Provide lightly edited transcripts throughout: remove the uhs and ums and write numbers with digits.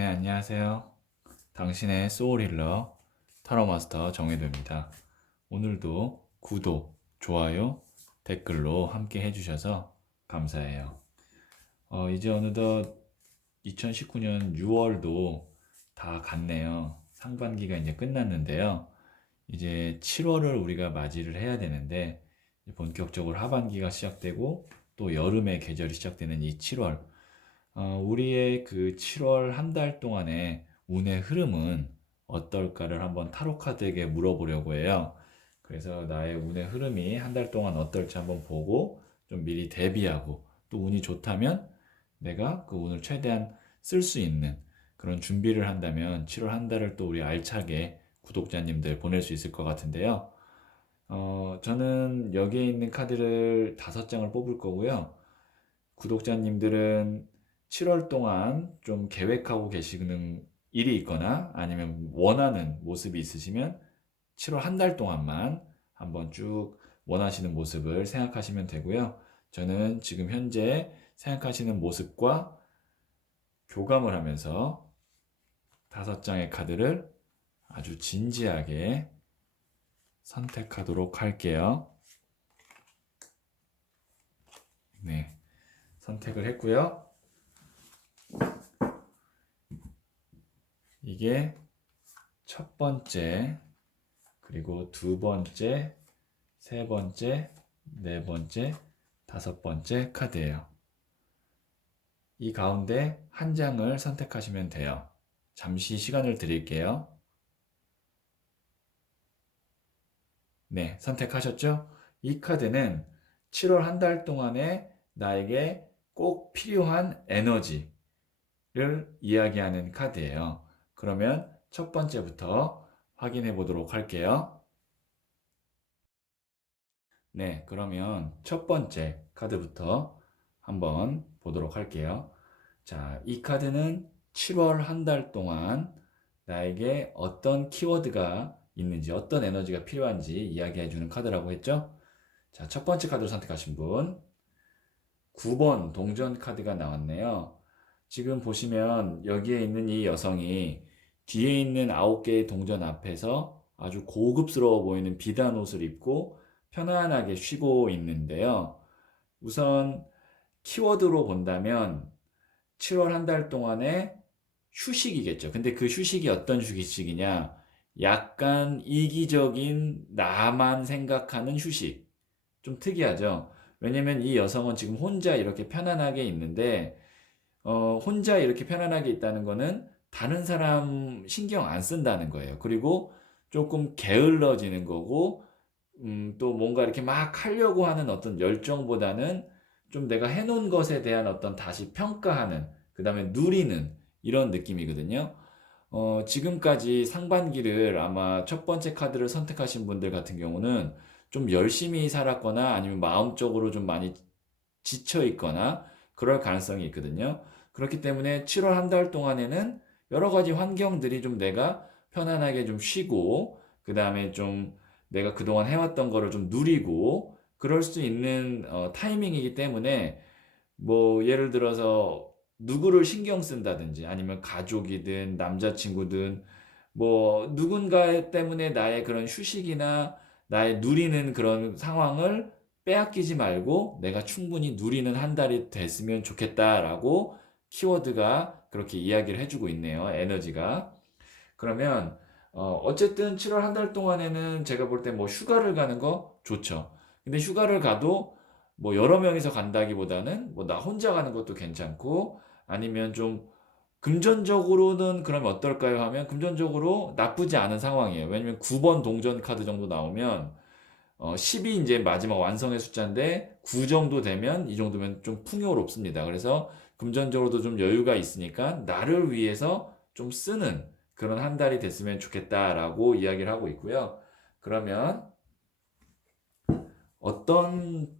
네, 안녕하세요. 당신의 소울힐러 타로마스터 정혜도입니다. 오늘도 구독, 좋아요, 댓글로 함께 해주셔서 감사해요. 이제 어느덧 2019년 6월도 다 갔네요. 상반기가 이제 끝났는데요. 이제 7월을 우리가 맞이를 해야 되는데 본격적으로 하반기가 시작되고 또 여름의 계절이 시작되는 이 7월, 우리의 그 7월 한 달 동안의 운의 흐름은 어떨까를 한번 타로 카드에게 물어보려고 해요. 그래서 나의 운의 흐름이 한 달 동안 어떨지 한번 보고 좀 미리 대비하고 또 운이 좋다면 내가 그 운을 최대한 쓸 수 있는 그런 준비를 한다면 7월 한 달을 또 우리 알차게 구독자님들 보낼 수 있을 것 같은데요. 저는 여기에 있는 카드를 5장을 뽑을 거고요. 구독자님들은 7월 동안 좀 계획하고 계시는 일이 있거나 아니면 원하는 모습이 있으시면 7월 한 달 동안만 한번 쭉 원하시는 모습을 생각하시면 되고요. 저는 지금 현재 생각하시는 모습과 교감을 하면서 5장의 카드를 아주 진지하게 선택하도록 할게요. 네, 선택을 했고요. 이게 첫 번째, 그리고 두 번째, 세 번째, 네 번째, 5번째 카드예요. 이 가운데 한 장을 선택하시면 돼요. 잠시 시간을 드릴게요. 네, 선택하셨죠? 이 카드는 7월 한 달 동안에 나에게 꼭 필요한 에너지를 이야기하는 카드예요. 그러면 첫 번째부터 확인해 보도록 할게요. 네, 그러면 첫 번째 카드부터 한번 보도록 할게요. 자, 이 카드는 7월 한 달 동안 나에게 어떤 키워드가 있는지, 어떤 에너지가 필요한지 이야기해 주는 카드라고 했죠? 자, 첫 번째 카드를 선택하신 분, 9번 동전 카드가 나왔네요. 지금 보시면 여기에 있는 이 여성이 뒤에 있는 9개의 동전 앞에서 아주 고급스러워 보이는 비단 옷을 입고 편안하게 쉬고 있는데요. 우선 키워드로 본다면 7월 한 달 동안의 휴식이겠죠. 근데 그 휴식이 어떤 휴식이냐? 약간 이기적인 나만 생각하는 휴식. 좀 특이하죠. 왜냐면 이 여성은 지금 혼자 이렇게 편안하게 있는데, 혼자 이렇게 편안하게 있다는 거는 다른 사람 신경 안 쓴다는 거예요. 그리고 조금 게을러지는 거고, 또 뭔가 이렇게 막 하려고 하는 어떤 열정보다는 좀 내가 해놓은 것에 대한 어떤 다시 평가하는, 그 다음에 누리는 이런 느낌이거든요. 지금까지 상반기를 아마 첫 번째 카드를 선택하신 분들 같은 경우는 좀 열심히 살았거나 아니면 마음적으로 좀 많이 지쳐 있거나 그럴 가능성이 있거든요. 그렇기 때문에 7월 한 달 동안에는 여러 가지 환경들이 좀 내가 편안하게 좀 쉬고, 그 다음에 좀 내가 그동안 해왔던 거를 좀 누리고, 그럴 수 있는 타이밍이기 때문에 뭐 예를 들어서 누구를 신경 쓴다든지 아니면 가족이든 남자친구든 뭐 누군가 때문에 나의 그런 휴식이나 나의 누리는 그런 상황을 빼앗기지 말고 내가 충분히 누리는 한 달이 됐으면 좋겠다라고 키워드가 그렇게 이야기를 해주고 있네요. 에너지가. 그러면 어쨌든 7월 한 달 동안에는 제가 볼 때 뭐 휴가를 가는 거 좋죠. 근데 휴가를 가도 뭐 여러 명이서 간다기보다는 뭐 나 혼자 가는 것도 괜찮고, 아니면 좀 금전적으로는 그러면 어떨까요 하면 금전적으로 나쁘지 않은 상황이에요. 왜냐면 9번 동전 카드 정도 나오면 10이 이제 마지막 완성의 숫자인데 9 정도 되면 이 정도면 좀 풍요롭습니다. 그래서 금전적으로도 좀 여유가 있으니까 나를 위해서 좀 쓰는 그런 한 달이 됐으면 좋겠다라고 이야기를 하고 있고요. 그러면 어떤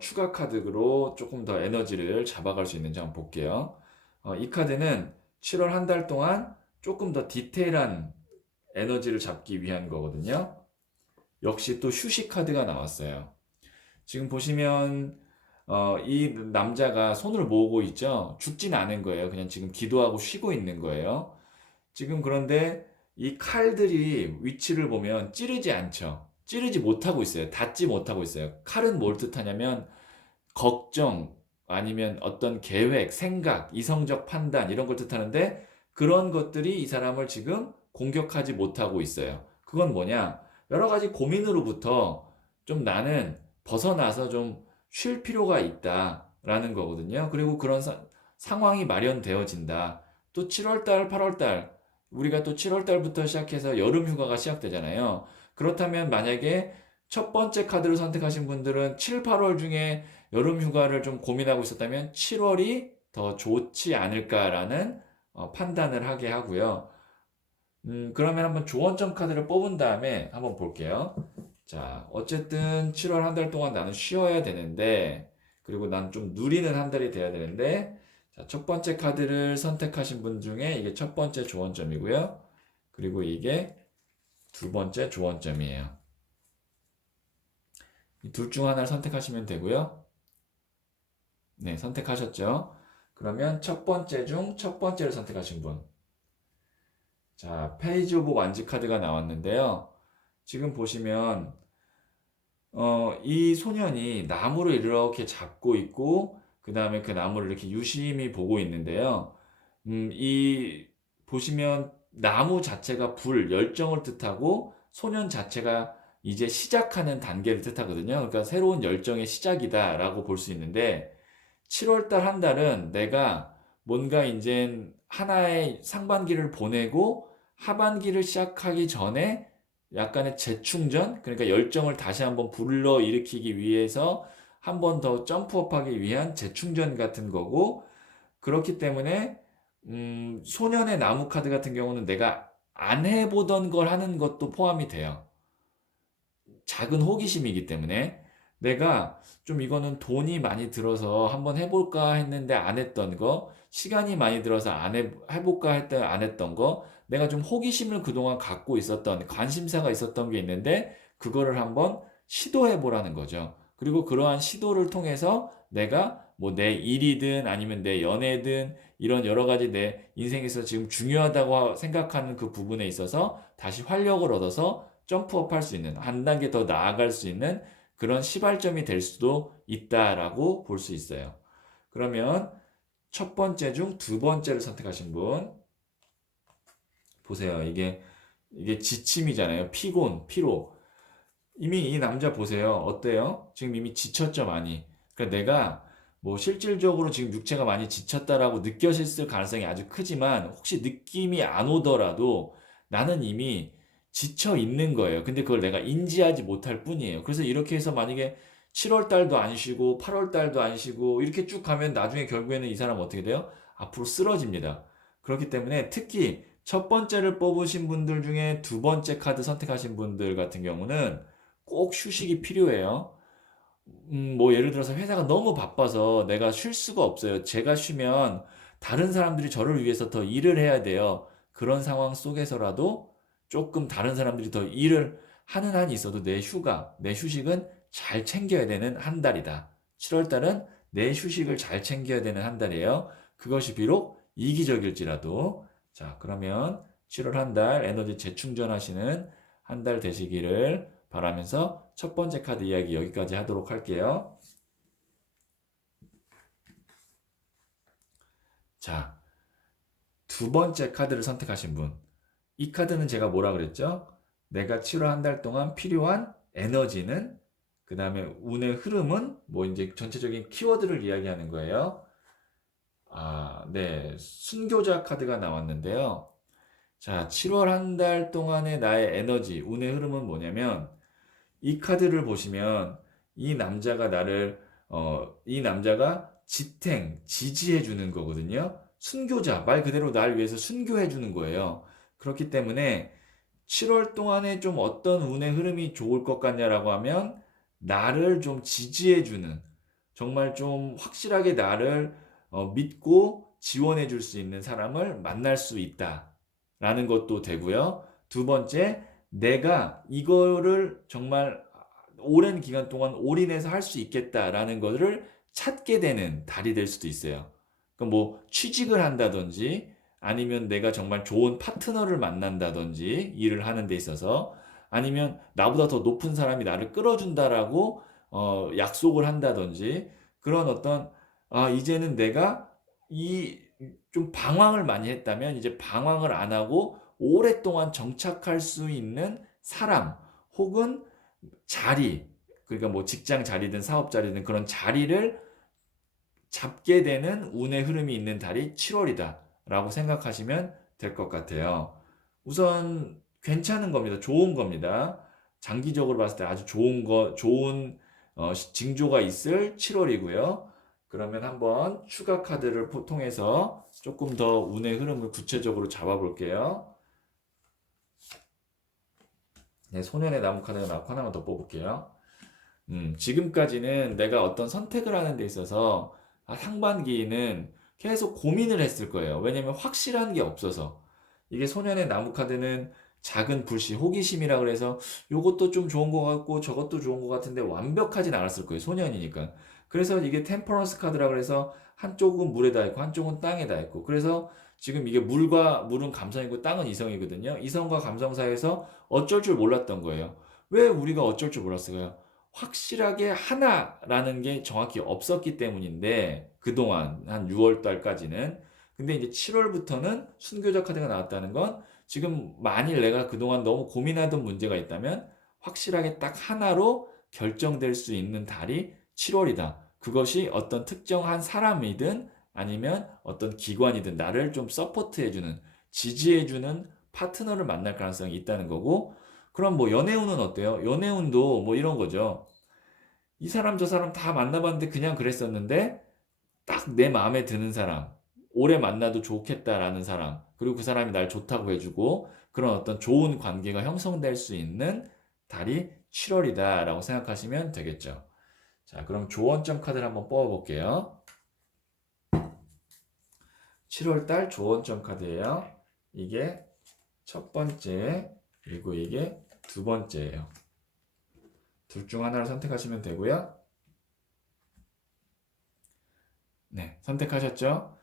추가 카드로 조금 더 에너지를 잡아갈 수 있는지 한번 볼게요. 이 카드는 7월 한 달 동안 조금 더 디테일한 에너지를 잡기 위한 거거든요. 역시 또 휴식 카드가 나왔어요. 지금 보시면 이 남자가 손을 모으고 있죠. 죽진 않은 거예요. 그냥 지금 기도하고 쉬고 있는 거예요. 지금 그런데 이 칼들이 위치를 보면 찌르지 않죠. 찌르지 못하고 있어요. 닿지 못하고 있어요. 칼은 뭘 뜻하냐면 걱정 아니면 어떤 계획, 생각, 이성적 판단 이런 걸 뜻하는데 그런 것들이 이 사람을 지금 공격하지 못하고 있어요. 그건 뭐냐? 여러 가지 고민으로부터 좀 나는 벗어나서 좀 쉴 필요가 있다라는 거거든요. 그리고 그런 상황이 마련되어진다. 또 7월 달, 8월 달 우리가 또 7월 달부터 시작해서 여름 휴가가 시작되잖아요. 그렇다면 만약에 첫 번째 카드를 선택하신 분들은 7, 8월 중에 여름 휴가를 좀 고민하고 있었다면 7월이 더 좋지 않을까라는 판단을 하게 하고요. 그러면 한번 조언점 카드를 뽑은 다음에 한번 볼게요. 자, 어쨌든 7월 한 달 동안 나는 쉬어야 되는데, 그리고 난 좀 누리는 한 달이 돼야 되는데, 자, 첫 번째 카드를 선택하신 분 중에 이게 첫 번째 조언점이고요. 그리고 이게 두 번째 조언점이에요. 이 둘 중 하나를 선택하시면 되고요. 네, 선택하셨죠? 그러면 첫 번째 중 첫 번째를 선택하신 분. 자, 페이지 오브 완즈 카드가 나왔는데요. 지금 보시면 이 소년이 나무를 이렇게 잡고 있고 그 다음에 그 나무를 이렇게 유심히 보고 있는데요. 이 보시면 나무 자체가 불, 열정을 뜻하고 소년 자체가 이제 시작하는 단계를 뜻하거든요. 그러니까 새로운 열정의 시작이다라고 볼 수 있는데 7월 달 한 달은 내가 뭔가 이제 하나의 상반기를 보내고 하반기를 시작하기 전에 약간의 재충전, 그러니까 열정을 다시 한번 불러 일으키기 위해서 한 번 더 점프업하기 위한 재충전 같은 거고, 그렇기 때문에 소년의 나무 카드 같은 경우는 내가 안 해보던 걸 하는 것도 포함이 돼요. 작은 호기심이기 때문에 내가 좀 이거는 돈이 많이 들어서 한번 해볼까 했는데 안 했던 거, 시간이 많이 들어서 해볼까 했던 안 했던 거, 내가 좀 호기심을 그동안 갖고 있었던 관심사가 있었던 게 있는데 그거를 한번 시도해 보라는 거죠. 그리고 그러한 시도를 통해서 내가 뭐 내 일이든 아니면 내 연애든 이런 여러 가지 내 인생에서 지금 중요하다고 생각하는 그 부분에 있어서 다시 활력을 얻어서 점프업 할 수 있는, 한 단계 더 나아갈 수 있는 그런 시발점이 될 수도 있다라고 볼 수 있어요. 그러면 첫 번째 중 두 번째를 선택하신 분 보세요. 이게 지침이잖아요. 피곤, 피로. 이미 이 남자 보세요. 어때요? 지금 이미 지쳤죠, 많이. 그러니까 내가 뭐 실질적으로 지금 육체가 많이 지쳤다라고 느껴졌을 가능성이 아주 크지만 혹시 느낌이 안 오더라도 나는 이미 지쳐 있는 거예요. 근데 그걸 내가 인지하지 못할 뿐이에요. 그래서 이렇게 해서 만약에 7월 달도 안 쉬고 8월 달도 안 쉬고 이렇게 쭉 가면 나중에 결국에는 이 사람 어떻게 돼요? 앞으로 쓰러집니다. 그렇기 때문에 특히 첫 번째를 뽑으신 분들 중에 두 번째 카드 선택하신 분들 같은 경우는 꼭 휴식이 필요해요. 뭐 예를 들어서 회사가 너무 바빠서 내가 쉴 수가 없어요. 제가 쉬면 다른 사람들이 저를 위해서 더 일을 해야 돼요. 그런 상황 속에서라도 조금 다른 사람들이 더 일을 하는 한이 있어도 내 휴가, 내 휴식은 잘 챙겨야 되는 한 달이다. 7월 달은 내 휴식을 잘 챙겨야 되는 한 달이에요. 그것이 비록 이기적일지라도. 자, 그러면 7월 한 달 에너지 재충전하시는 한 달 되시기를 바라면서 첫 번째 카드 이야기 여기까지 하도록 할게요. 자, 두 번째 카드를 선택하신 분. 이 카드는 제가 뭐라 그랬죠? 내가 7월 한 달 동안 필요한 에너지는, 그 다음에 운의 흐름은, 뭐 이제 전체적인 키워드를 이야기하는 거예요. 아, 네. 순교자 카드가 나왔는데요. 자, 7월 한 달 동안의 나의 에너지, 운의 흐름은 뭐냐면, 이 카드를 보시면 이 남자가 지지해 주는 거거든요. 순교자, 말 그대로 날 위해서 순교해 주는 거예요. 그렇기 때문에 7월 동안에 좀 어떤 운의 흐름이 좋을 것 같냐라고 하면 나를 좀 지지해 주는, 정말 좀 확실하게 나를 믿고 지원해 줄 수 있는 사람을 만날 수 있다라는 것도 되고요. 두 번째, 내가 이거를 정말 오랜 기간 동안 올인해서 할 수 있겠다라는 것을 찾게 되는 달이 될 수도 있어요. 그럼 뭐 취직을 한다든지 아니면 내가 정말 좋은 파트너를 만난다든지 일을 하는 데 있어서 아니면 나보다 더 높은 사람이 나를 끌어준다라고 약속을 한다든지 그런 어떤 이제는 내가 이 좀 방황을 많이 했다면 이제 방황을 안 하고 오랫동안 정착할 수 있는 사람 혹은 자리 그러니까 뭐 직장 자리든 사업 자리든 그런 자리를 잡게 되는 운의 흐름이 있는 달이 7월이다라고 생각하시면 될 것 같아요. 우선 괜찮은 겁니다. 좋은 겁니다. 장기적으로 봤을 때 아주 좋은 징조가 있을 7월이고요. 그러면 한번 추가 카드를 통해서 조금 더 운의 흐름을 구체적으로 잡아볼게요. 네, 소년의 나무 카드가 나왔고 하나만 더 뽑을게요. 지금까지는 내가 어떤 선택을 하는 데 있어서 상반기에는 계속 고민을 했을 거예요. 왜냐면 확실한 게 없어서. 이게 소년의 나무 카드는 작은 불씨, 호기심이라 그래서 요것도 좀 좋은 것 같고 저것도 좋은 것 같은데 완벽하진 않았을 거예요. 소년이니까. 그래서 이게 템퍼런스 카드라 그래서 한쪽은 물에다 있고 한쪽은 땅에다 있고 그래서 지금 이게 물은 감성이고 땅은 이성이거든요. 이성과 감성 사이에서 어쩔 줄 몰랐던 거예요. 왜 우리가 어쩔 줄 몰랐을까요? 확실하게 하나라는 게 정확히 없었기 때문인데 그동안 한 6월 달까지는 근데 이제 7월부터는 순교자 카드가 나왔다는 건 지금 만일 내가 그동안 너무 고민하던 문제가 있다면 확실하게 딱 하나로 결정될 수 있는 달이 7월이다. 그것이 어떤 특정한 사람이든 아니면 어떤 기관이든 나를 좀 서포트해주는 지지해주는 파트너를 만날 가능성이 있다는 거고 그럼 뭐 연애운은 어때요? 연애운도 뭐 이런 거죠. 이 사람 저 사람 다 만나봤는데 그냥 그랬었는데 딱 내 마음에 드는 사람, 오래 만나도 좋겠다라는 사람, 그리고 그 사람이 날 좋다고 해주고 그런 어떤 좋은 관계가 형성될 수 있는 달이 7월이다라고 생각하시면 되겠죠. 자, 그럼 조언점 카드를 한번 뽑아볼게요. 7월 달 조언점 카드예요. 이게 첫 번째, 그리고 이게 두 번째예요. 둘 중 하나를 선택하시면 되고요. 네, 선택하셨죠?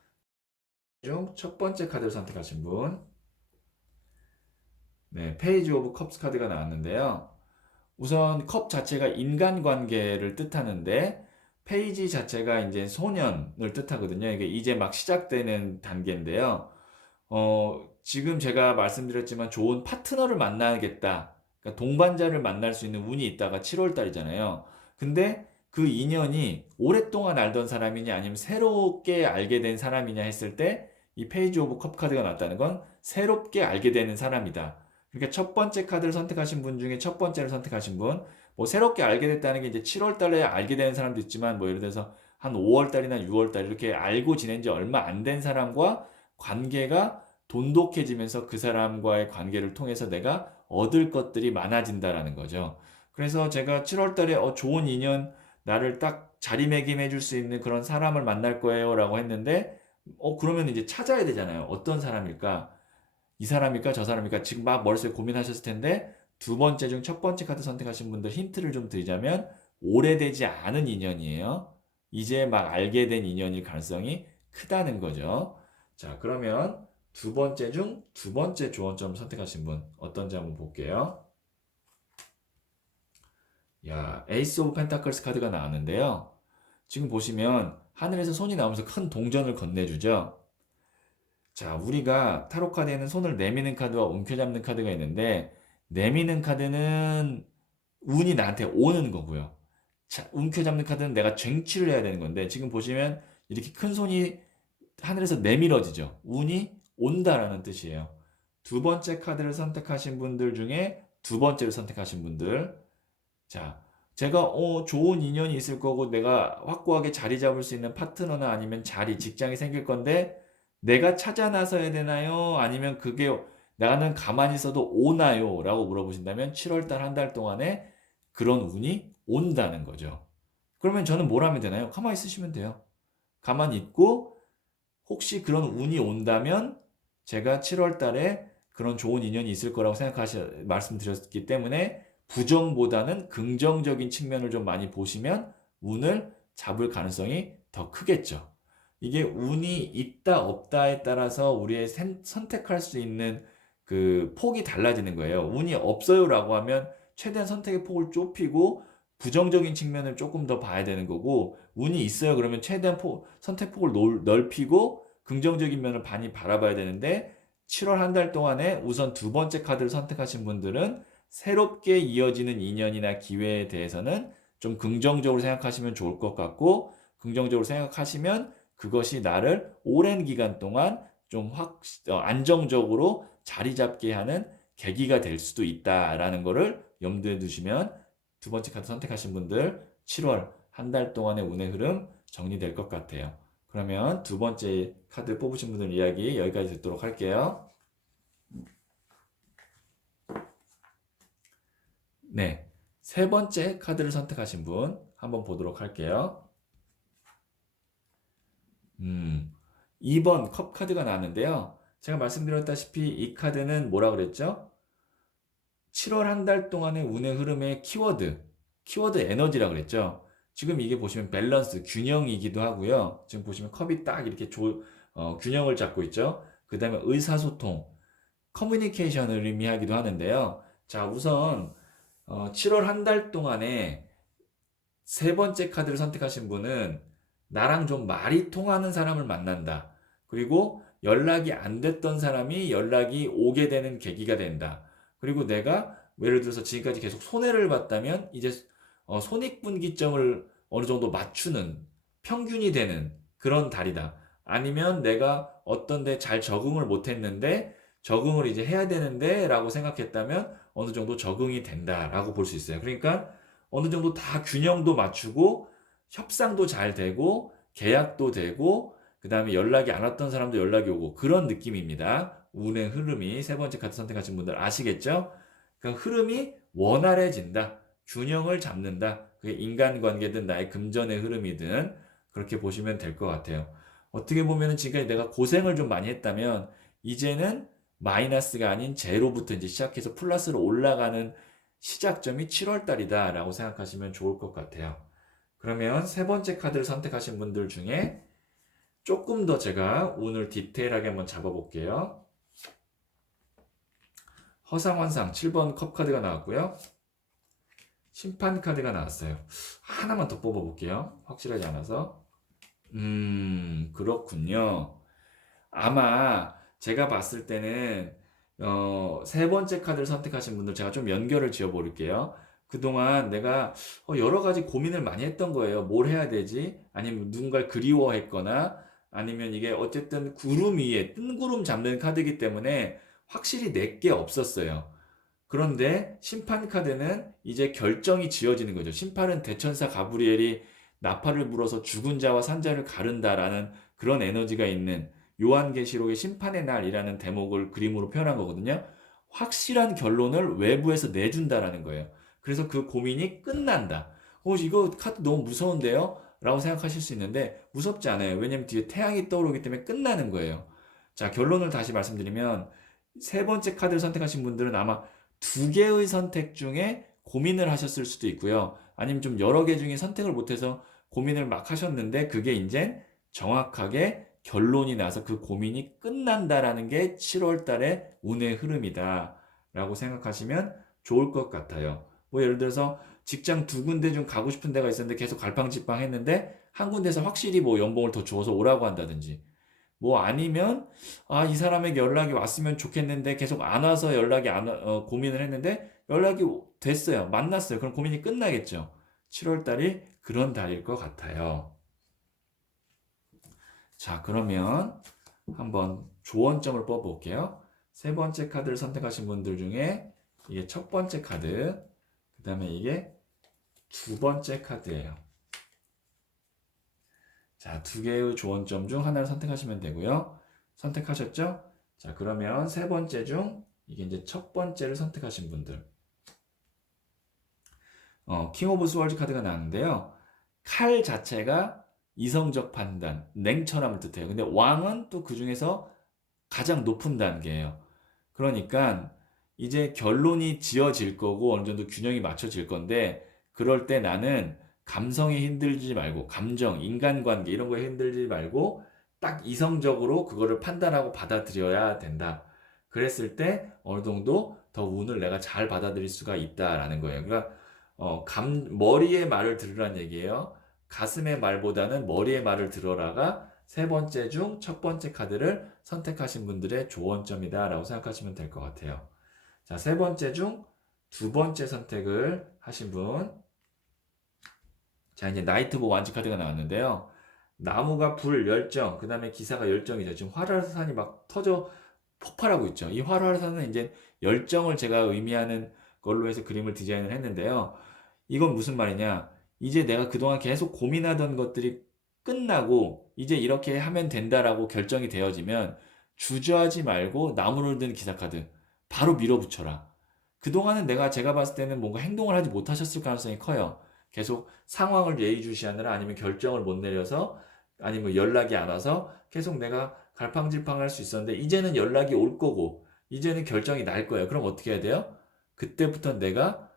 중 첫 번째 카드를 선택하신 분. 네, 페이지 오브 컵스 카드가 나왔는데요. 우선 컵 자체가 인간관계를 뜻하는데 페이지 자체가 이제 소년을 뜻하거든요. 이게 이제 막 시작되는 단계인데요. 지금 제가 말씀드렸지만 좋은 파트너를 만나겠다. 그러니까 동반자를 만날 수 있는 운이 있다가 7월 달이잖아요. 근데 그 인연이 오랫동안 알던 사람이냐 아니면 새롭게 알게 된 사람이냐 했을 때 이 페이지 오브 컵 카드가 나왔다는 건 새롭게 알게 되는 사람이다. 그러니까 첫 번째 카드를 선택하신 분 중에 첫 번째를 선택하신 분, 뭐 새롭게 알게 됐다는 게 이제 7월 달에 알게 되는 사람도 있지만 뭐 예를 들어서 한 5월 달이나 6월 달 이렇게 알고 지낸 지 얼마 안 된 사람과 관계가 돈독해지면서 그 사람과의 관계를 통해서 내가 얻을 것들이 많아진다라는 거죠. 그래서 제가 7월 달에 좋은 인연 나를 딱 자리매김해 줄 수 있는 그런 사람을 만날 거예요라고 했는데 그러면 이제 찾아야 되잖아요. 어떤 사람일까? 이 사람일까? 저 사람일까? 지금 막 머릿속에 고민하셨을 텐데 두 번째 중 첫 번째 카드 선택하신 분들 힌트를 좀 드리자면 오래되지 않은 인연이에요. 이제 막 알게 된 인연일 가능성이 크다는 거죠. 자, 그러면 두 번째 중 두 번째 조언점 선택하신 분 어떤지 한번 볼게요. 야, 에이스 오브 펜타클스 카드가 나왔는데요. 지금 보시면 하늘에서 손이 나오면서 큰 동전을 건네주죠. 자, 우리가 타로 카드에는 손을 내미는 카드와 움켜잡는 카드가 있는데 내미는 카드는 운이 나한테 오는 거고요. 자, 움켜잡는 카드는 내가 쟁취를 해야 되는 건데 지금 보시면 이렇게 큰 손이 하늘에서 내밀어지죠. 운이 온다라는 뜻이에요. 두 번째 카드를 선택하신 분들 중에 두 번째를 선택하신 분들. 자, 제가 좋은 인연이 있을 거고 내가 확고하게 자리 잡을 수 있는 파트너나 아니면 자리, 직장이 생길 건데 내가 찾아 나서야 되나요? 아니면 그게 나는 가만히 있어도 오나요? 라고 물어보신다면 7월 달 한 달 동안에 그런 운이 온다는 거죠. 그러면 저는 뭘 하면 되나요? 가만히 있으시면 돼요. 가만히 있고 혹시 그런 운이 온다면 제가 7월 달에 그런 좋은 인연이 있을 거라고 말씀드렸기 때문에 부정보다는 긍정적인 측면을 좀 많이 보시면 운을 잡을 가능성이 더 크겠죠. 이게 운이 있다 없다에 따라서 우리의 선택할 수 있는 그 폭이 달라지는 거예요. 운이 없어요라고 하면 최대한 선택의 폭을 좁히고 부정적인 측면을 조금 더 봐야 되는 거고, 운이 있어요 그러면 최대한 선택폭을 넓히고 긍정적인 면을 많이 바라봐야 되는데, 7월 한 달 동안에 우선 두 번째 카드를 선택하신 분들은 새롭게 이어지는 인연이나 기회에 대해서는 좀 긍정적으로 생각하시면 좋을 것 같고, 긍정적으로 생각하시면 그것이 나를 오랜 기간 동안 좀 안정적으로 자리 잡게 하는 계기가 될 수도 있다라는 거를 염두에 두시면 두 번째 카드 선택하신 분들 7월 한 달 동안의 운의 흐름 정리될 것 같아요. 그러면 두 번째 카드 뽑으신 분들 이야기 여기까지 듣도록 할게요. 네, 세 번째 카드를 선택하신 분 한번 보도록 할게요. 2번 컵 카드가 나왔는데요. 제가 말씀드렸다시피 이 카드는 뭐라 그랬죠? 7월 한 달 동안의 운의 흐름의 키워드 에너지라 그랬죠. 지금 이게 보시면 밸런스, 균형이기도 하고요. 지금 보시면 컵이 딱 이렇게 균형을 잡고 있죠. 그 다음에 의사소통, 커뮤니케이션을 의미하기도 하는데요. 자, 우선 7월 한 달 동안에 세 번째 카드를 선택하신 분은 나랑 좀 말이 통하는 사람을 만난다. 그리고 연락이 안 됐던 사람이 연락이 오게 되는 계기가 된다. 그리고 내가 예를 들어서 지금까지 계속 손해를 봤다면 이제 손익분기점을 어느 정도 맞추는 평균이 되는 그런 달이다. 아니면 내가 어떤 데 잘 적응을 못했는데 적응을 이제 해야 되는데 라고 생각했다면 어느 정도 적응이 된다라고 볼 수 있어요. 그러니까 어느 정도 다 균형도 맞추고 협상도 잘 되고 계약도 되고 그 다음에 연락이 안 왔던 사람도 연락이 오고 그런 느낌입니다. 운의 흐름이 세 번째 카드 선택하신 분들 아시겠죠? 그 흐름이 원활해진다. 균형을 잡는다. 그게 인간관계든 나의 금전의 흐름이든 그렇게 보시면 될 것 같아요. 어떻게 보면 지금까지 내가 고생을 좀 많이 했다면 이제는 마이너스가 아닌 제로부터 이제 시작해서 플러스로 올라가는 시작점이 7월 달이다라고 생각하시면 좋을 것 같아요. 그러면 세 번째 카드를 선택하신 분들 중에 조금 더 제가 오늘 디테일하게 한번 잡아볼게요. 허상환상 7번 컵 카드가 나왔고요. 심판 카드가 나왔어요. 하나만 더 뽑아볼게요. 확실하지 않아서. 그렇군요. 아마 제가 봤을 때는 세 번째 카드를 선택하신 분들 제가 좀 연결을 지어 볼게요. 그동안 내가 여러 가지 고민을 많이 했던 거예요. 뭘 해야 되지? 아니면 누군가를 그리워했거나 아니면 이게 어쨌든 구름 위에 뜬구름 잡는 카드이기 때문에 확실히 내게 없었어요. 그런데 심판 카드는 이제 결정이 지어지는 거죠. 심판은 대천사 가브리엘이 나팔을 불어서 죽은 자와 산 자를 가른다라는 그런 에너지가 있는 요한계시록의 심판의 날이라는 대목을 그림으로 표현한 거거든요. 확실한 결론을 외부에서 내준다라는 거예요. 그래서 그 고민이 끝난다. 이거 카드 너무 무서운데요? 라고 생각하실 수 있는데 무섭지 않아요. 왜냐면 뒤에 태양이 떠오르기 때문에 끝나는 거예요. 자, 결론을 다시 말씀드리면 세 번째 카드를 선택하신 분들은 아마 두 개의 선택 중에 고민을 하셨을 수도 있고요. 아니면 좀 여러 개 중에 선택을 못해서 고민을 막 하셨는데 그게 이제 정확하게 결론이 나서 그 고민이 끝난다라는 게 7월 달의 운의 흐름이다 라고 생각하시면 좋을 것 같아요. 뭐 예를 들어서 직장 두 군데 중 가고 싶은 데가 있었는데 계속 갈팡질팡 했는데 한 군데서 확실히 뭐 연봉을 더 줘서 오라고 한다든지 뭐 아니면 이 사람에게 연락이 왔으면 좋겠는데 계속 안 와서 고민을 했는데 연락이 됐어요. 만났어요. 그럼 고민이 끝나겠죠. 7월 달이 그런 달일 것 같아요. 자, 그러면 한번 조언점을 뽑아볼게요. 세 번째 카드를 선택하신 분들 중에 이게 첫 번째 카드, 그 다음에 이게 두 번째 카드예요. 자, 두 개의 조언점 중 하나를 선택하시면 되고요. 선택하셨죠? 자, 그러면 세 번째 중 이게 이제 첫 번째를 선택하신 분들. 킹 오브 스월즈 카드가 나왔는데요. 칼 자체가 이성적 판단, 냉철함을 뜻해요. 근데 왕은 또 그 중에서 가장 높은 단계예요. 그러니까 이제 결론이 지어질 거고 어느 정도 균형이 맞춰질 건데 그럴 때 나는 감성에 흔들리지 말고 감정, 인간관계 이런 거에 흔들리지 말고 딱 이성적으로 그거를 판단하고 받아들여야 된다. 그랬을 때 어느 정도 더 운을 내가 잘 받아들일 수가 있다라는 거예요. 그러니까 머리의 말을 들으란 얘기예요. 가슴의 말보다는 머리의 말을 들어라가 세 번째 중 첫 번째 카드를 선택하신 분들의 조언점이다라고 생각하시면 될 것 같아요. 자, 세 번째 중 두 번째 선택을 하신 분. 자, 이제 나이트보 완치 카드가 나왔는데요. 나무가 불, 열정, 그 다음에 기사가 열정이죠. 지금 활화산이 막 터져 폭발하고 있죠. 이 활화산은 이제 열정을 제가 의미하는 걸로 해서 그림을 디자인을 했는데요. 이건 무슨 말이냐? 이제 내가 그동안 계속 고민하던 것들이 끝나고 이제 이렇게 하면 된다라고 결정이 되어지면 주저하지 말고 나무를 든 기사 카드 바로 밀어붙여라. 그동안은 제가 봤을 때는 뭔가 행동을 하지 못하셨을 가능성이 커요. 계속 상황을 예의주시하느라 아니면 결정을 못 내려서 아니면 연락이 안 와서 계속 내가 갈팡질팡할 수 있었는데 이제는 연락이 올 거고 이제는 결정이 날 거예요. 그럼 어떻게 해야 돼요? 그때부터 내가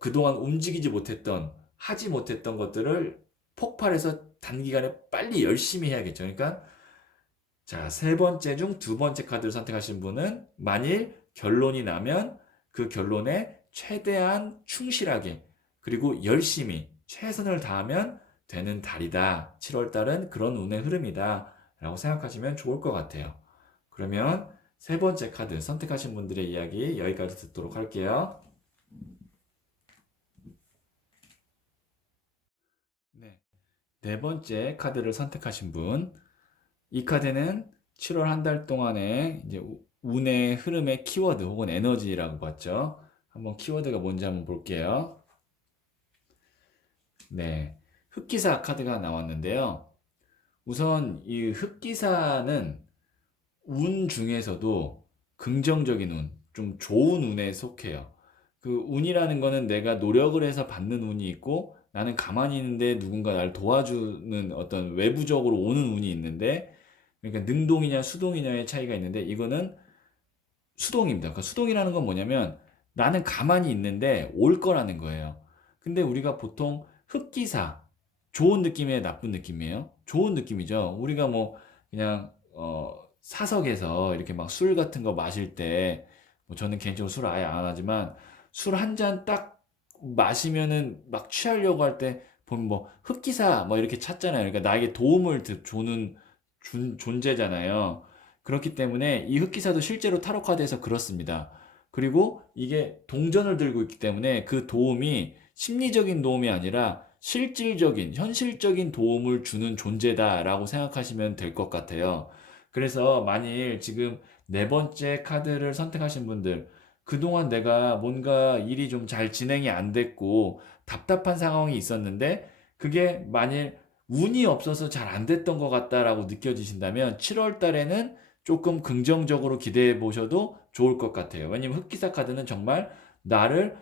그동안 움직이지 못했던 하지 못했던 것들을 폭발해서 단기간에 빨리 열심히 해야겠죠. 그러니까 자, 세 번째 중 두 번째 카드를 선택하신 분은 만일 결론이 나면 그 결론에 최대한 충실하게 그리고 열심히 최선을 다하면 되는 달이다. 7월 달은 그런 운의 흐름이다. 라고 생각하시면 좋을 것 같아요. 그러면 세 번째 카드 선택하신 분들의 이야기 여기까지 듣도록 할게요. 네. 네 번째 카드를 선택하신 분. 이 카드는 7월 한 달 동안의 이제 운의 흐름의 키워드 혹은 에너지라고 봤죠. 한번 키워드가 뭔지 한번 볼게요. 네. 흑기사 카드가 나왔는데요. 우선 이 흑기사는 운 중에서도 긍정적인 운, 좀 좋은 운에 속해요. 그 운이라는 거는 내가 노력을 해서 받는 운이 있고 나는 가만히 있는데 누군가 나를 도와주는 어떤 외부적으로 오는 운이 있는데 그러니까 능동이냐 수동이냐의 차이가 있는데 이거는 수동입니다. 그러니까 수동이라는 건 뭐냐면 나는 가만히 있는데 올 거라는 거예요. 근데 우리가 보통 흑기사 좋은 느낌이에요, 나쁜 느낌이에요? 좋은 느낌이죠. 우리가 뭐 그냥 사석에서 이렇게 막 술 같은 거 마실 때 뭐 저는 개인적으로 술 아예 안 하지만 술 한 잔 딱 마시면은 막 취하려고 할 때 보면 뭐 흑기사 뭐 이렇게 찾잖아요. 그러니까 나에게 도움을 주는 존재잖아요. 그렇기 때문에 이 흑기사도 실제로 타로 카드에서 그렇습니다. 그리고 이게 동전을 들고 있기 때문에 그 도움이 심리적인 도움이 아니라 실질적인, 현실적인 도움을 주는 존재다라고 생각하시면 될 것 같아요. 그래서 만일 지금 네 번째 카드를 선택하신 분들, 그동안 내가 뭔가 일이 좀 잘 진행이 안 됐고 답답한 상황이 있었는데 그게 만일 운이 없어서 잘 안 됐던 것 같다라고 느껴지신다면 7월 달에는 조금 긍정적으로 기대해 보셔도 좋을 것 같아요. 왜냐면 흑기사 카드는 정말 나를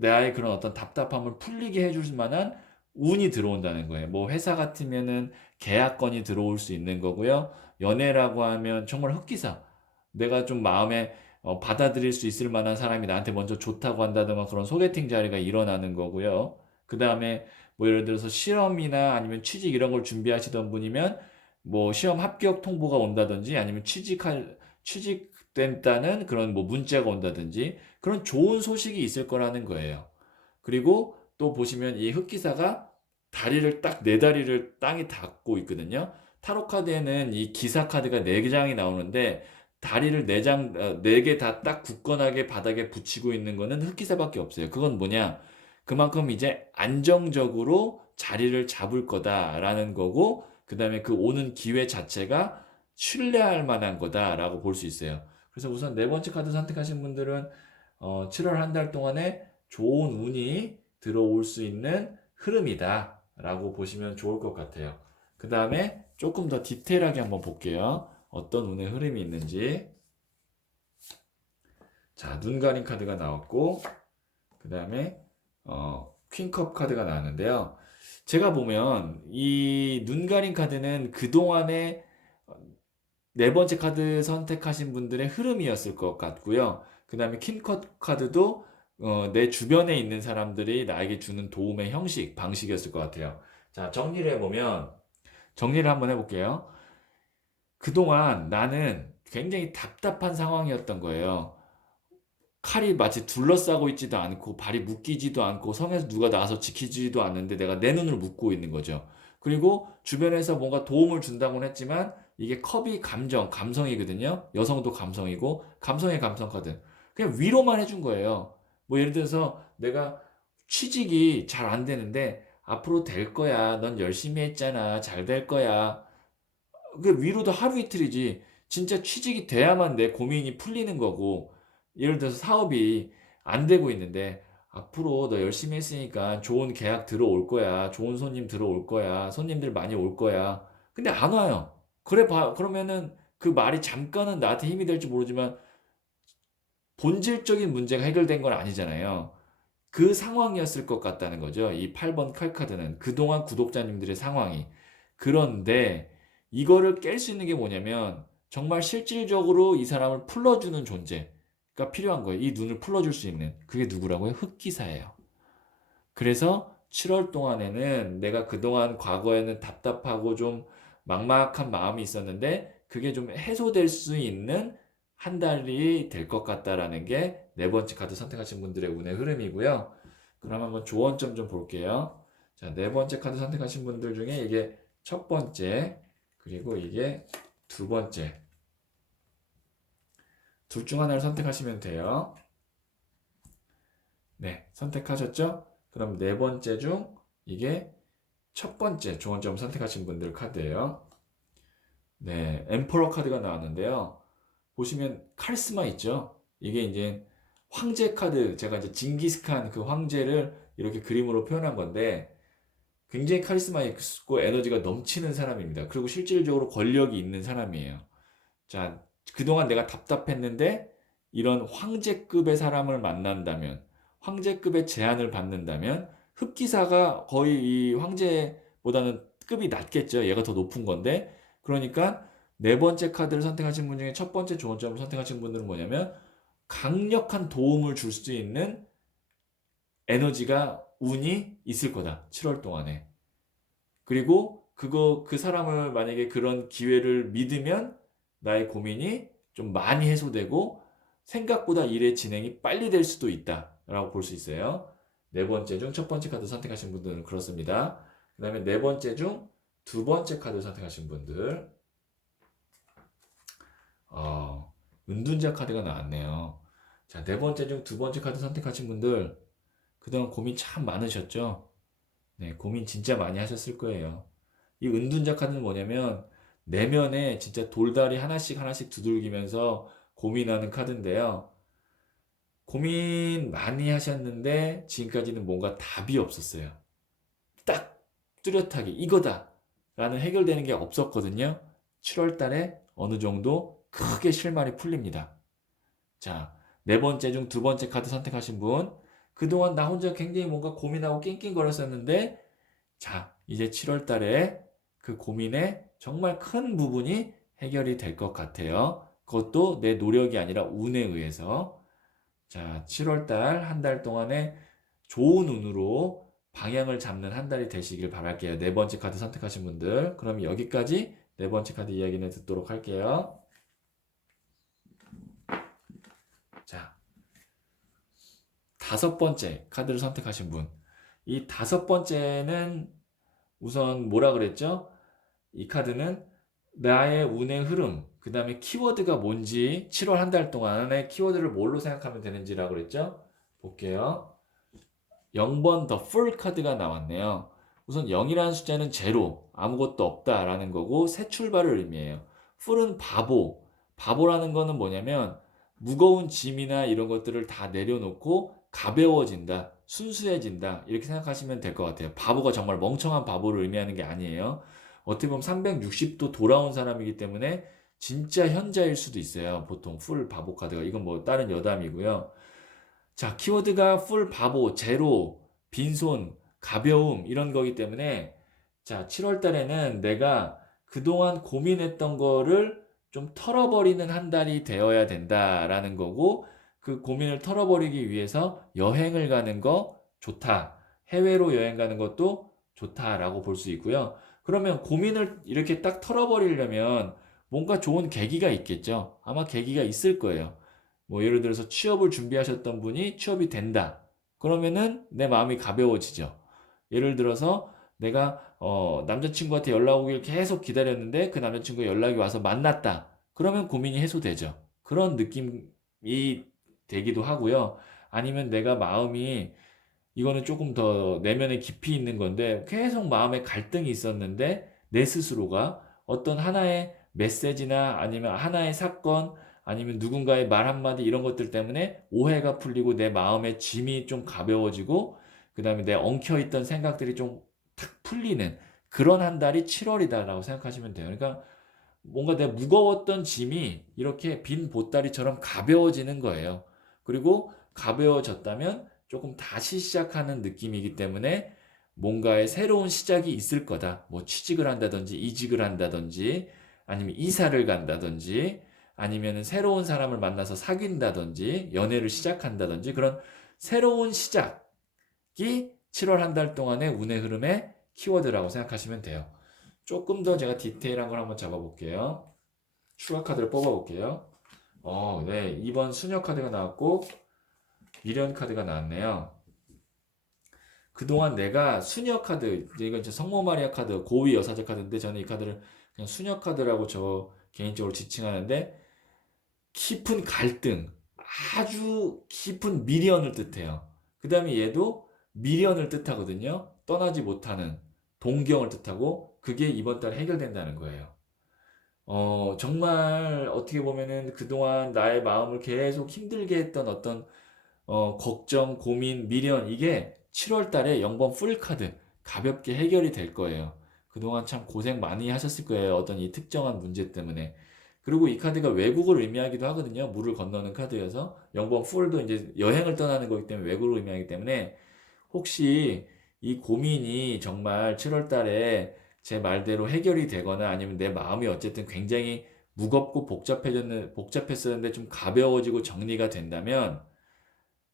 나의 그런 어떤 답답함을 풀리게 해줄 만한 운이 들어온다는 거예요. 뭐 회사 같으면은 계약건이 들어올 수 있는 거고요. 연애라고 하면 정말 흑기사. 내가 좀 마음에 받아들일 수 있을 만한 사람이 나한테 먼저 좋다고 한다든가 그런 소개팅 자리가 일어나는 거고요. 그 다음에 뭐 예를 들어서 실험이나 아니면 취직 이런 걸 준비하시던 분이면 뭐 시험 합격 통보가 온다든지 아니면 취직된다는 그런 뭐 문자가 온다든지 그런 좋은 소식이 있을 거라는 거예요. 그리고 또 보시면 이 흑기사가 다리를 딱 네 다리를 땅에 닿고 있거든요. 타로 카드에는 이 기사 카드가 네 장이 나오는데 다리를 네 개 다 딱 굳건하게 바닥에 붙이고 있는 거는 흑기사밖에 없어요. 그건 뭐냐? 그만큼 이제 안정적으로 자리를 잡을 거다라는 거고, 그 다음에 그 오는 기회 자체가 신뢰할 만한 거다라고 볼 수 있어요. 그래서 우선 네 번째 카드 선택하신 분들은 7월 한 달 동안에 좋은 운이 들어올 수 있는 흐름이다라고 보시면 좋을 것 같아요. 그 다음에 조금 더 디테일하게 한번 볼게요. 어떤 운의 흐름이 있는지. 자, 눈 가린 카드가 나왔고, 그 다음에 퀸컵 카드가 나왔는데요. 제가 보면 이 눈 가린 카드는 그동안에 네 번째 카드 선택하신 분들의 흐름이었을 것 같고요. 그 다음에 퀸컵 카드도 내 주변에 있는 사람들이 나에게 주는 도움의 형식, 방식이었을 것 같아요. 자, 정리를 한번 해볼게요. 그동안 나는 굉장히 답답한 상황이었던 거예요. 칼이 마치 둘러싸고 있지도 않고 발이 묶이지도 않고 성에서 누가 나와서 지키지도 않는데 내가 내 눈을 묶고 있는 거죠. 그리고 주변에서 뭔가 도움을 준다고는 했지만 이게 컵이 감성이거든요. 여성도 감성이고 감성의 감성 카드. 그냥 위로만 해준 거예요. 뭐 예를 들어서 내가 취직이 잘 안 되는데 앞으로 될 거야. 넌 열심히 했잖아. 잘 될 거야. 그 위로도 하루 이틀이지. 진짜 취직이 돼야만 내 고민이 풀리는 거고, 예를 들어서 사업이 안 되고 있는데, 앞으로 너 열심히 했으니까 좋은 계약 들어올 거야. 좋은 손님 들어올 거야. 손님들 많이 올 거야. 근데 안 와요. 그러면은 그 말이 잠깐은 나한테 힘이 될지 모르지만, 본질적인 문제가 해결된 건 아니잖아요. 그 상황이었을 것 같다는 거죠. 이 8번 칼카드는 그동안 구독자님들의 상황이. 그런데 이거를 깰 수 있는 게 뭐냐면 정말 실질적으로 이 사람을 풀어주는 존재가 필요한 거예요. 이 눈을 풀어줄 수 있는. 그게 누구라고요? 흑기사예요. 그래서 7월 동안에는 내가 그동안 과거에는 답답하고 좀 막막한 마음이 있었는데 그게 좀 해소될 수 있는 한 달이 될 것 같다라는 게 네 번째 카드 선택하신 분들의 운의 흐름이고요. 그럼 한번 조언점 좀 볼게요. 자, 네 번째 카드 선택하신 분들 중에 이게 첫 번째, 그리고 이게 두 번째. 둘 중 하나를 선택하시면 돼요. 네, 선택하셨죠? 그럼 네 번째 중 이게 첫 번째 조언점 선택하신 분들 카드예요. 네, 엠퍼러 카드가 나왔는데요. 보시면 카리스마 있죠? 이게 이제 황제 카드, 제가 이제 징기스칸 그 황제를 이렇게 그림으로 표현한 건데 굉장히 카리스마 있고 에너지가 넘치는 사람입니다. 그리고 실질적으로 권력이 있는 사람이에요. 자, 그동안 내가 답답했는데 이런 황제급의 사람을 만난다면, 황제급의 제안을 받는다면 흡기사가 거의 이 황제보다는 급이 낮겠죠. 얘가 더 높은 건데. 그러니까 네 번째 카드를 선택하신 분 중에 첫 번째 조언점을 선택하신 분들은 뭐냐면 강력한 도움을 줄 수 있는 에너지가 운이 있을 거다. 7월 동안에. 그리고 그 사람을 만약에 그런 기회를 믿으면 나의 고민이 좀 많이 해소되고 생각보다 일의 진행이 빨리 될 수도 있다라고 볼 수 있어요. 네 번째 중 첫 번째 카드 선택하신 분들은 그렇습니다. 그 다음에 네 번째 중 두 번째 카드 선택하신 분들, 은둔자 카드가 나왔네요. 자, 네 번째 중 두 번째 카드 선택하신 분들, 그동안 고민 참 많으셨죠? 네, 고민 진짜 많이 하셨을 거예요. 이 은둔자 카드는 뭐냐면 내면에 진짜 돌다리 하나씩 하나씩 두들기면서 고민하는 카드인데요. 고민 많이 하셨는데 지금까지는 뭔가 답이 없었어요. 딱 뚜렷하게 이거다 라는 해결되는 게 없었거든요. 7월 달에 어느 정도 크게 실마리 풀립니다. 자, 네 번째 중 두 번째 카드 선택하신 분, 그동안 나 혼자 굉장히 뭔가 고민하고 낑낑거렸었는데 자, 이제 7월 달에 그 고민의 정말 큰 부분이 해결이 될 것 같아요. 그것도 내 노력이 아니라 운에 의해서. 자, 7월 달 한 달 동안에 좋은 운으로 방향을 잡는 한 달이 되시길 바랄게요. 네 번째 카드 선택하신 분들. 그럼 여기까지 네 번째 카드 이야기는 듣도록 할게요. 자, 다섯 번째 카드를 선택하신 분. 이 다섯 번째는 우선 뭐라 그랬죠? 이 카드는 나의 운의 흐름, 그 다음에 키워드가 뭔지 7월 한 달 동안의 키워드를 뭘로 생각하면 되는지라고 그랬죠? 볼게요. 0번 더 풀 카드가 나왔네요. 우선 0이라는 숫자는 제로, 아무것도 없다라는 거고 새 출발을 의미해요. 풀은 바보. 바보라는 거는 뭐냐면 무거운 짐이나 이런 것들을 다 내려놓고 가벼워진다, 순수해진다 이렇게 생각하시면 될 것 같아요. 바보가 정말 멍청한 바보를 의미하는 게 아니에요. 어떻게 보면 360도 돌아온 사람이기 때문에 진짜 현자일 수도 있어요. 보통 풀 바보 카드가 이건 뭐 다른 여담이고요. 자, 키워드가 풀 바보, 제로, 빈손, 가벼움 이런 거기 때문에 자, 7월 달에는 내가 그동안 고민했던 거를 좀 털어버리는 한 달이 되어야 된다라는 거고 그 고민을 털어버리기 위해서 여행을 가는 거 좋다. 해외로 여행 가는 것도 좋다라고 볼 수 있고요. 그러면 고민을 이렇게 딱 털어버리려면 뭔가 좋은 계기가 있겠죠. 아마 계기가 있을 거예요. 뭐 예를 들어서 취업을 준비하셨던 분이 취업이 된다. 그러면은 내 마음이 가벼워지죠. 예를 들어서 내가 남자친구한테 연락 오길 계속 기다렸는데 그 남자친구가 연락이 와서 만났다. 그러면 고민이 해소되죠. 그런 느낌이 되기도 하고요. 아니면 내가 마음이 이거는 조금 더 내면에 깊이 있는 건데 계속 마음에 갈등이 있었는데 내 스스로가 어떤 하나의 메시지나 아니면 하나의 사건 아니면 누군가의 말 한마디 이런 것들 때문에 오해가 풀리고 내 마음의 짐이 좀 가벼워지고 그다음에 내 엉켜있던 생각들이 좀 탁 풀리는 그런 한 달이 7월이다라고 생각하시면 돼요. 그러니까 뭔가 내 무거웠던 짐이 이렇게 빈 보따리처럼 가벼워지는 거예요. 그리고 가벼워졌다면 조금 다시 시작하는 느낌이기 때문에 뭔가의 새로운 시작이 있을 거다. 뭐 취직을 한다든지 이직을 한다든지 아니면 이사를 간다든지 아니면 새로운 사람을 만나서 사귄다든지 연애를 시작한다든지 그런 새로운 시작이 7월 한 달 동안의 운의 흐름의 키워드라고 생각하시면 돼요. 조금 더 제가 디테일한 걸 한번 잡아볼게요. 추가 카드를 뽑아볼게요. 네. 2번 수녀 카드가 나왔고, 미련 카드가 나왔네요. 그동안 내가 수녀 카드, 이건 이제 성모 마리아 카드, 고위 여사제 카드인데, 저는 이 카드를 그냥 수녀 카드라고 저 개인적으로 지칭하는데, 깊은 갈등, 아주 깊은 미련을 뜻해요. 그 다음에 얘도 미련을 뜻하거든요. 떠나지 못하는 동경을 뜻하고, 그게 이번 달에 해결된다는 거예요. 정말 어떻게 보면은 그동안 나의 마음을 계속 힘들게 했던 어떤 걱정, 고민, 미련 이게 7월 달에 0번 풀카드 가볍게 해결이 될 거예요. 그동안 참 고생 많이 하셨을 거예요. 어떤 이 특정한 문제 때문에. 그리고 이 카드가 외국을 의미하기도 하거든요. 물을 건너는 카드여서 0번 풀도 이제 여행을 떠나는 거기 때문에 외국을 의미하기 때문에 혹시 이 고민이 정말 7월 달에 제 말대로 해결이 되거나 아니면 내 마음이 어쨌든 굉장히 무겁고 복잡했었는데 좀 가벼워지고 정리가 된다면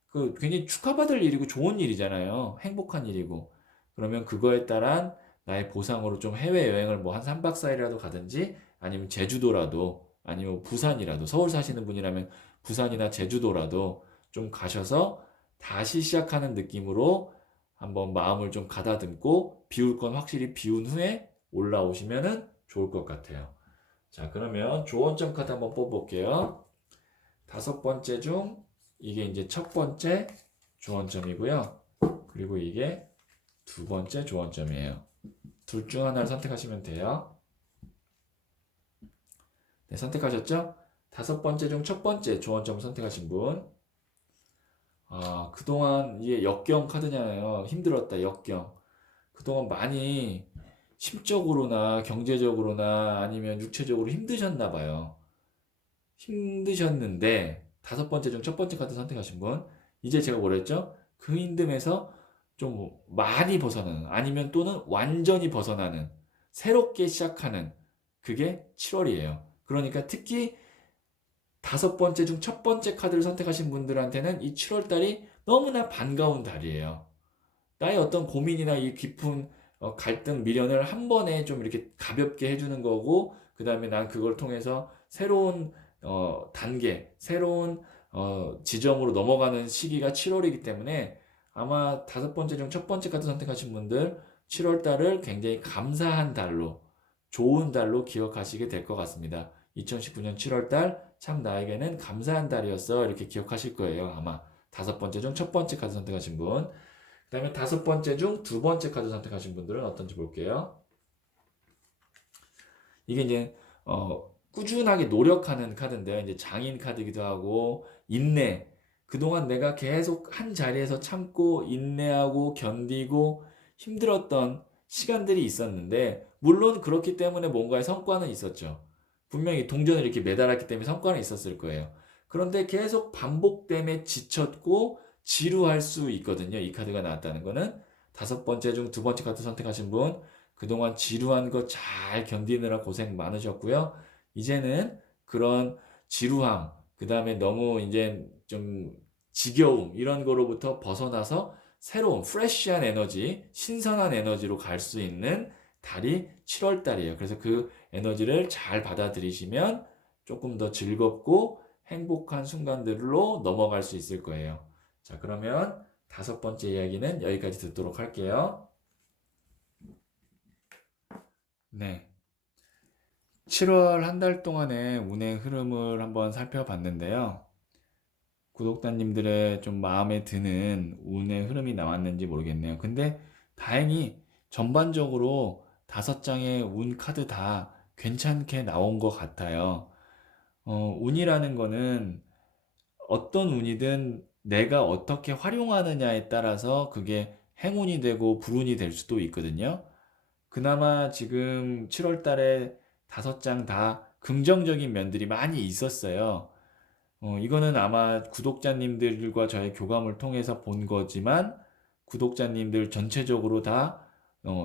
그 괜히 축하받을 일이고 좋은 일이잖아요. 행복한 일이고. 그러면 그거에 따른 나의 보상으로 좀 해외여행을 뭐 한 3박 4일이라도 가든지 아니면 제주도라도 아니면 부산이라도 서울 사시는 분이라면 부산이나 제주도라도 좀 가셔서 다시 시작하는 느낌으로 한번 마음을 좀 가다듬고 비울 건 확실히 비운 후에 올라오시면은 좋을 것 같아요. 자, 그러면 조언점 카드 한번 뽑아볼게요. 5번째 중 이게 이제 첫 번째 조언점이고요. 그리고 이게 2번째 조언점이에요. 둘 중 하나를 선택하시면 돼요. 네, 선택하셨죠? 5번째 중 첫 번째 조언점을 선택하신 분. 그동안 이게 역경 카드잖아요. 힘들었다, 역경. 그동안 많이 심적으로나 경제적으로나 아니면 육체적으로 힘드셨나 봐요. 힘드셨는데 5번째 중 첫 번째 카드 선택하신 분. 이제 제가 뭐라 했죠? 그 힘듦에서 좀 많이 벗어나는 아니면 또는 완전히 벗어나는 새롭게 시작하는 그게 7월이에요. 그러니까 특히 5번째 중 첫 번째 카드를 선택하신 분들한테는 이 7월 달이 너무나 반가운 달이에요. 나의 어떤 고민이나 이 깊은 갈등, 미련을 한 번에 좀 이렇게 가볍게 해주는 거고, 그 다음에 난 그걸 통해서 새로운 단계, 새로운 지점으로 넘어가는 시기가 7월이기 때문에 아마 5번째 중 첫 번째 카드 선택하신 분들 7월 달을 굉장히 감사한 달로, 좋은 달로 기억하시게 될 것 같습니다. 2019년 7월 달, 참 나에게는 감사한 달이었어. 이렇게 기억하실 거예요. 아마 5번째 중 첫 번째 카드 선택하신 분. 그 다음에 5번째 중 2번째 카드 선택하신 분들은 어떤지 볼게요. 이게 이제 꾸준하게 노력하는 카드인데요. 이제 장인 카드이기도 하고 인내. 그동안 내가 계속 한 자리에서 참고 인내하고 견디고 힘들었던 시간들이 있었는데 물론 그렇기 때문에 뭔가의 성과는 있었죠. 분명히 동전을 이렇게 매달았기 때문에 성과는 있었을 거예요. 그런데 계속 반복됨에 지쳤고 지루할 수 있거든요. 이 카드가 나왔다는 거는 5번째 중 2번째 카드 선택하신 분 그동안 지루한 거 잘 견디느라 고생 많으셨고요. 이제는 그런 지루함, 그 다음에 너무 이제 좀 지겨움 이런 거로부터 벗어나서 새로운 프레쉬한 에너지, 신선한 에너지로 갈 수 있는 달이 7월 달이에요. 그래서 그 에너지를 잘 받아들이시면 조금 더 즐겁고 행복한 순간들로 넘어갈 수 있을 거예요. 자, 그러면 다섯 번째 이야기는 여기까지 듣도록 할게요. 네. 7월 한 달 동안의 운의 흐름을 한번 살펴봤는데요. 구독자님들의 좀 마음에 드는 운의 흐름이 나왔는지 모르겠네요. 근데 다행히 전반적으로 다섯 장의 운 카드 다 괜찮게 나온 것 같아요. 운이라는 거는 어떤 운이든 내가 어떻게 활용하느냐에 따라서 그게 행운이 되고 불운이 될 수도 있거든요. 그나마 지금 7월 달에 다섯 장 다 긍정적인 면들이 많이 있었어요. 이거는 아마 구독자님들과 저의 교감을 통해서 본 거지만 구독자님들 전체적으로 다,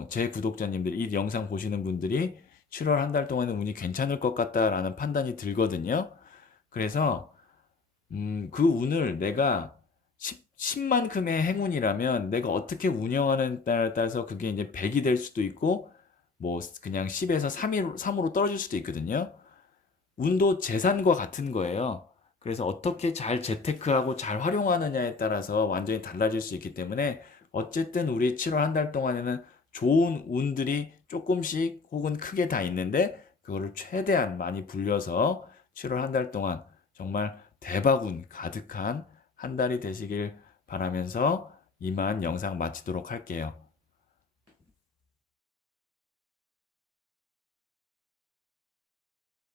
제 구독자님들, 이 영상 보시는 분들이 7월 한 달 동안은 운이 괜찮을 것 같다라는 판단이 들거든요. 그래서 그 운을 내가 10만큼의 행운이라면 내가 어떻게 운영하는 따라 따라서 그게 이제 100이 될 수도 있고 뭐 그냥 10에서 3으로 떨어질 수도 있거든요. 운도 재산과 같은 거예요. 그래서 어떻게 잘 재테크하고 잘 활용하느냐에 따라서 완전히 달라질 수 있기 때문에 어쨌든 우리 7월 한 달 동안에는 좋은 운들이 조금씩 혹은 크게 다 있는데 그거를 최대한 많이 불려서 7월 한 달 동안 정말 대박운 가득한 한 달이 되시길 바라면서 이만 영상 마치도록 할게요.